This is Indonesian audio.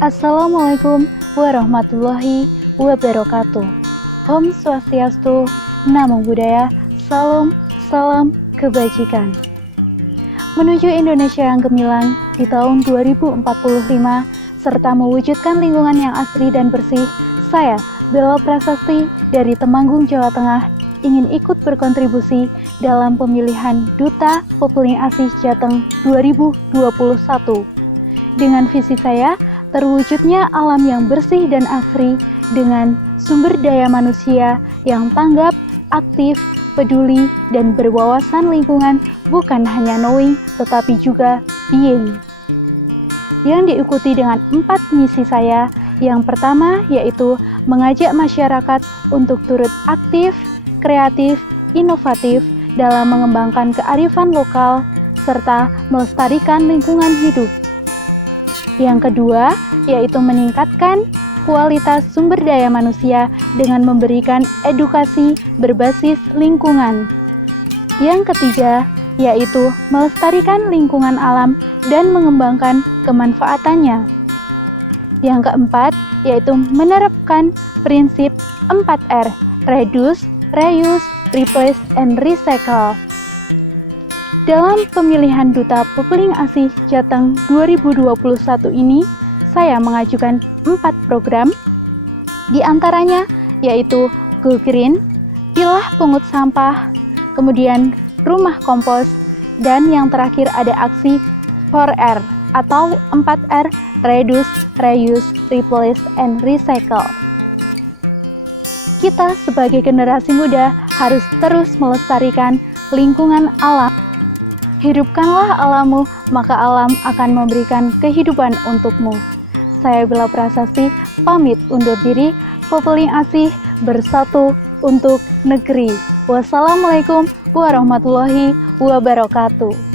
Assalamualaikum warahmatullahi wabarakatuh. Om Swastiastu, Namo Buddhaya, salam kebajikan. Menuju Indonesia yang gemilang di tahun 2045 serta mewujudkan lingkungan yang asri dan bersih, saya, Bella Prasasti dari Temanggung, Jawa Tengah, ingin ikut berkontribusi dalam pemilihan Duta Pepeling Asih Jateng 2021. Dengan visi saya, terwujudnya alam yang bersih dan asri dengan sumber daya manusia yang tanggap, aktif, peduli, dan berwawasan lingkungan, bukan hanya knowing, tetapi juga being. Yang diikuti dengan 4 misi saya. Yang pertama yaitu mengajak masyarakat untuk turut aktif, kreatif, inovatif dalam mengembangkan kearifan lokal, serta melestarikan lingkungan hidup. Yang kedua, yaitu meningkatkan kualitas sumber daya manusia dengan memberikan edukasi berbasis lingkungan. Yang ketiga, yaitu melestarikan lingkungan alam dan mengembangkan kemanfaatannya. Yang keempat, yaitu menerapkan prinsip 4R, reduce, reuse, replace, and recycle. Dalam pemilihan Duta Pepeling Asih Jateng 2021 ini, saya mengajukan 4 program, di antaranya yaitu Go Green, pilah pungut sampah, kemudian rumah kompos, dan yang terakhir ada aksi 4R atau 4R, reduce, reuse, replace, and recycle. Kita sebagai generasi muda harus terus melestarikan lingkungan alam. Hidupkanlah alammu, maka alam akan memberikan kehidupan untukmu. Saya Bella Prasasti, pamit undur diri. Pepeling Asih bersatu untuk negeri. Wassalamualaikum warahmatullahi wabarakatuh.